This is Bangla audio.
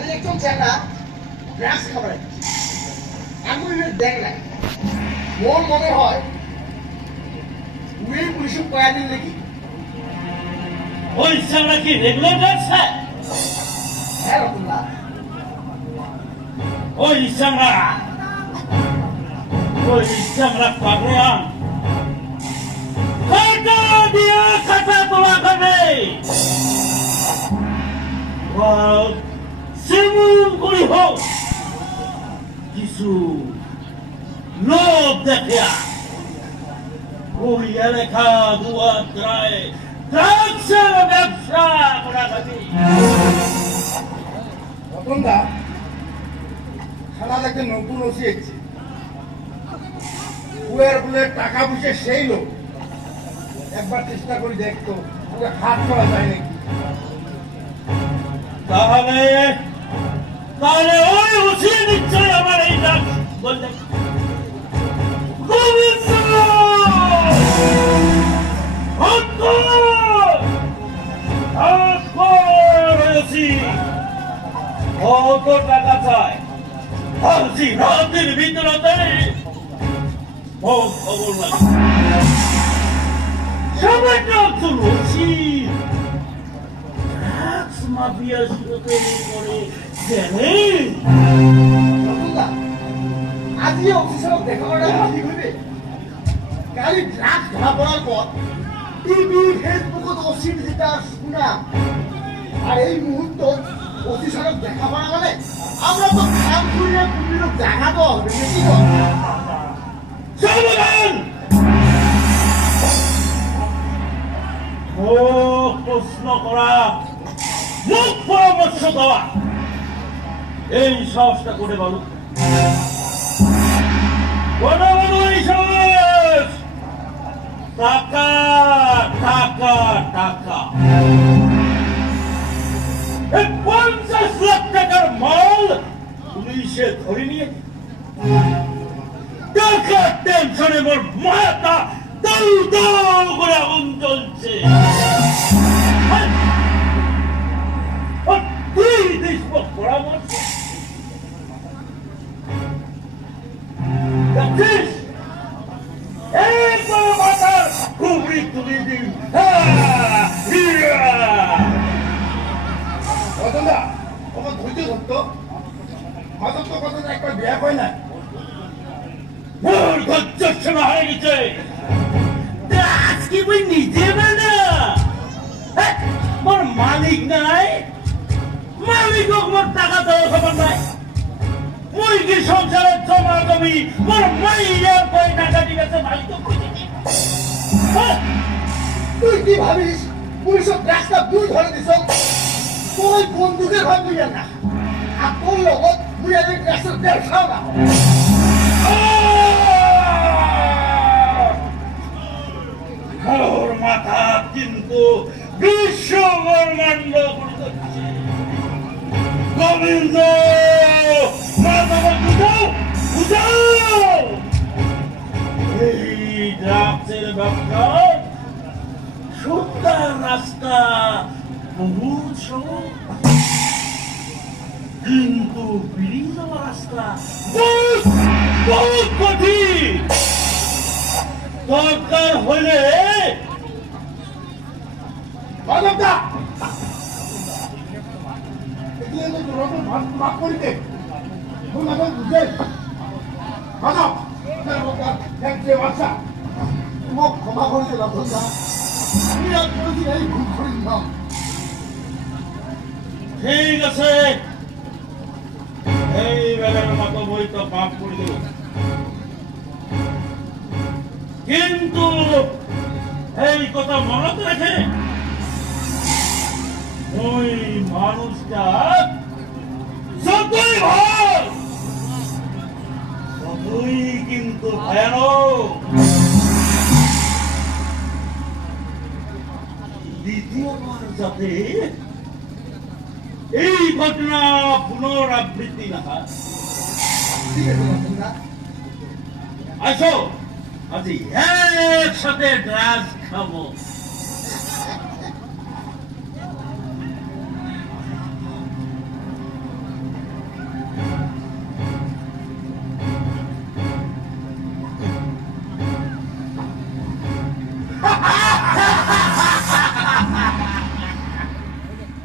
কালি একজন চ্যাংড়া ড্রাগস খাবার আমি দেখ নাই মোর মনে হয় উনি পুলিশে কয়া দিন নাকি ওই চ্যাংড়া কি রেগুলার ড্রাগস খায়? হ্যাঁ রতনদা ওই চ্যাংড়া পাগলাম খাটা দিয়ে খাটা তোলা খাবে সেমন করি হোক কিছু লোক দেখে ওই এলাকা দুয়াদ্রায় ড্রাগসের ব্যবসা করা খাবে। রতনদা খেলা দেখতে নতুন ওসি এসেছে উয়ের বলে টাকা পয়সা সেই লোক একবার চেষ্টা করি দেখতো ওকে হাত করা যায় নাকি তাহলে তাহলে ওই ওসি নিশ্চয় আমার এই ডাক বললে গোবিন্দ কত টাকা চায় ভাবছি রাতের ভিতরতে খবর নাই সবাইটা একজন ওসি মাফিয়া শুরুতে করে জানেন রতনদা আজকে অফিসার দেখা করা ঠিক হইবে কালি ড্রাগস ধরা পড়ার পর টিভি ফেসবুকত ওসির যেটা শুনা আর এই মুহূর্ত অফিসার দেখা করা মানে আমরা তো কাম করিয়া পুলিশ দেখা তো হবে নাকি সাবধান ও প্রশ্ন করা মুখ পরামর্শ দেওয়া এই সাহসটা করে বলো এই সাহস টাকা টাকা টাকা 50 লাখ টাকার মাল পুলিশে ধরে নিয়ে টাকার টেনশনে মোর মাথা দাউ দাউ করে আগুন জ্বলছে তুই দিস পরামর্শ একবার মাথার খুবই তুলি দিন রতনদা আমার ধৈর্য ধরতো মাদক তো কথা একবার বিয়া হয় না মোর গজ্জর শোনা হয়ে গেছে আজকে বই নিজে না মোর মালিক নাই মালিক মোর টাকা দেওয়ার খবর নাই মুই কি সংসারের জমা জমি মোর মাইয়ার কই টাকা দিয়েছে মালিক তো তুই কি ভাবিস পুলিশের রাস্তা তুই ধরে দিছ তোর বন্দুকের ভয় বুঝে না আর তোর লগত মুই আজ রাস্তার ব্যবসাও না ওর মাথা কিন্তু বিশ্ব ব্রহ্মাণ্ড গোবিন্দ মাথা বুঝাও বুঝাও এই ড্রাগসের ব্যবসা সুন্দর রাস্তা বহুত সহজ কিন্তু বেরিয়ে যাওয়া রাস্তা বহুত বহুত কঠিন দরকার হলে মাধবদা রতন মাফ করিতে মাধব বুঝে মাধব বাচ্চা তোমাকে ক্ষমা করেছে রতনদা আমি আর কোনোদিন এই ভুল করি না ঠিক আছে এই বেলার মতো বই তো মাফ করে দেব কিন্তু এই কথা মনত রেখে ওই মানুষটা যতই ভাল ততই কিন্তু ভয়ানক দ্বিতীয়বার যাতে এই ঘটনা পুনরাবৃত্তি না হয় ঠিক আছে রতনদা আসো আজ একসাথে ড্রাগস খাবো